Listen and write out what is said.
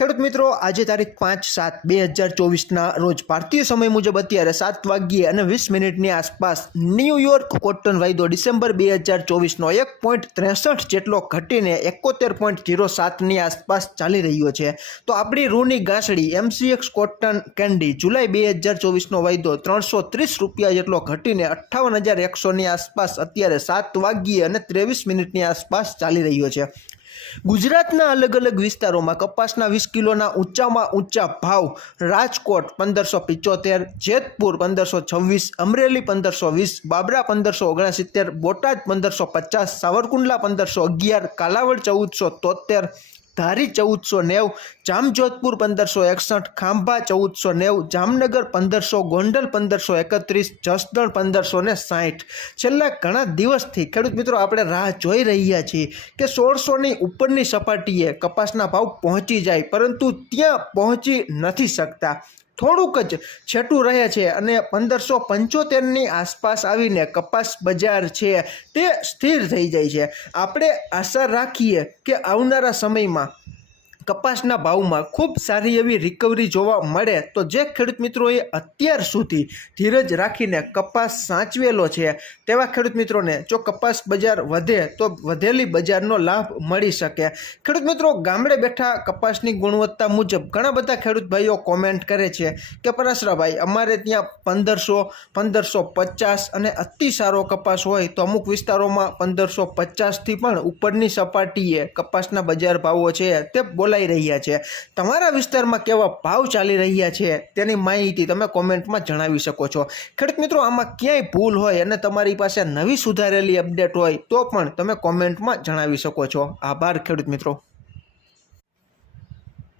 ખેડૂત મિત્રો, આજે તારીખ પાંચ સાત બે હજાર ચોવીસના રોજ ભારતીય સમય મુજબ અત્યારે સાત વાગ્યે અને વીસ મિનિટની આસપાસ ન્યૂયોર્ક કોટન વાયદો ડિસેમ્બર બે હજાર ચોવીસનો એક પોઈન્ટ ત્રેસઠ જેટલો ઘટીને એકોતેર પોઈન્ટ જીરો સાતની આસપાસ ચાલી રહ્યો છે. તો આપણી રૂની ગાંસડી એમસીએક્સ કોટન કેન્ડી જુલાઈ બે હજાર ચોવીસનો વાયદો ત્રણસો ત્રીસ રૂપિયા જેટલો ઘટીને અઠ્ઠાવન હજાર એકસોની આસપાસ અત્યારે સાત વાગ્યે અને ત્રેવીસ મિનિટની આસપાસ ચાલી રહ્યો છે. ગુજરાતના અલગ અલગ વિસ્તારોમાં કપાસના વીસ કિલોના ઊંચામાં ઊંચા ભાવ રાજકોટ પંદરસો પિચોતેર, જેતપુર પંદરસો છવ્વીસ, અમરેલી પંદરસો વીસ, બાબરા પંદરસો ઓગણસિત્તેર, બોટાદ પંદરસો પચાસ, સાવરકુંડલા પંદરસો અગિયાર, કાલાવડ ચૌદસો તોતેર ધારી ચૌદસો નેવ, જામજોધપુર પંદરસો એકસઠ, ખાંભા ચૌદસો નેવ, જામનગર પંદરસો, ગોંડલ પંદરસો એકત્રીસ, જસદણ પંદરસો ને સાઠ છેલ્લા ઘણા દિવસથી, ખેડૂત મિત્રો, આપણે રાહ જોઈ રહ્યા છીએ કે સોળસોની ઉપરની સપાટીએ કપાસના ભાવ પહોંચી જાય, પરંતુ ત્યાં પહોંચી નથી શકતા. થોડુંક જ છેટું રહે છે અને પંદરસો પંચોતેરની આસપાસ આવીને કપાસ બજાર છે તે સ્થિર થઈ જાય છે. આપણે આશા રાખીએ કે આવનારા સમયમાં કપાસના ભાવમાં ખૂબ સારી એવી રિકવરી જોવા મળે તો જે ખેડૂત મિત્રોએ અત્યાર સુધી ધીરજ રાખીને કપાસ સાચવેલો છે, તેવા ખેડૂત મિત્રોને જો કપાસ બજાર વધે તો વધેલી બજારનો લાભ મળી શકે. ખેડૂત મિત્રો, ગામડે બેઠા કપાસની ગુણવત્તા મુજબ ઘણા બધા ખેડૂત ભાઈઓ કોમેન્ટ કરે છે કે પરાશરાભાઈ અમારે ત્યાં પંદરસો પંદરસો પચાસ અને અતિ સારો કપાસ હોય તો અમુક વિસ્તારોમાં પંદરસો પચાસથી પણ ઉપરની સપાટીએ કપાસના બજાર ભાવો છે. તે બોલાઈ રહ્યા છે. તમારા વિસ્તારમાં કેવા ભાવ ચાલી રહ્યા છે તેની માહિતી તમે કોમેન્ટમાં જણાવી શકો છો. ખેડૂત મિત્રો, આમાં ક્યાંય ભૂલ હોય અને તમારી પાસે નવી સુધારેલી અપડેટ હોય તો પણ તમે કોમેન્ટમાં જણાવી શકો છો. આભાર ખેડૂત મિત્રો.